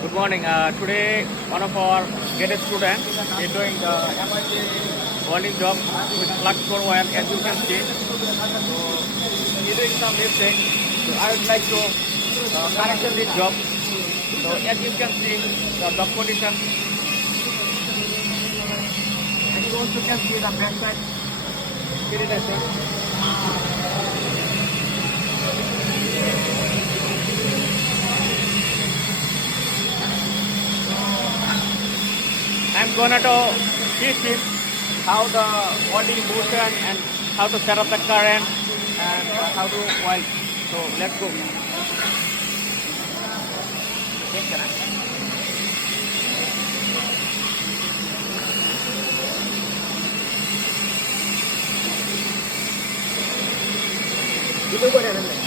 Good morning. Today, one of our greatest students is doing the MIT welding job with flux core wire, as you can see. So, he's doing some mistake. So, I would like to correction this job. So, as you can see, the job condition. And you also can see the backside. I'm gonna to teach it how the body motion and how to set up the current and how to weld. So let's go. Itu kok ada namanya?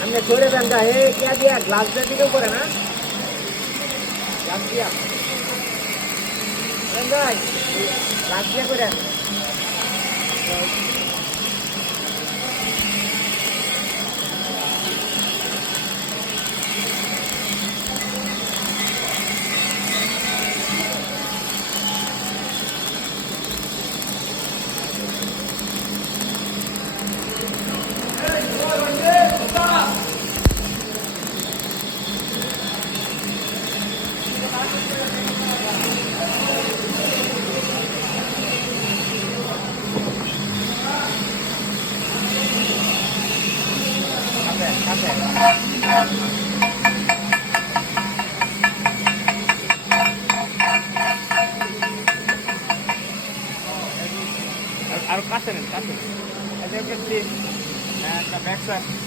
हमने छोड़े बंदा है क्या दिया glass दे के ऊपर है ना ग्लास दिया बंदा ग्लास दिया पूरा I'll cut it, as you can see, and the backside.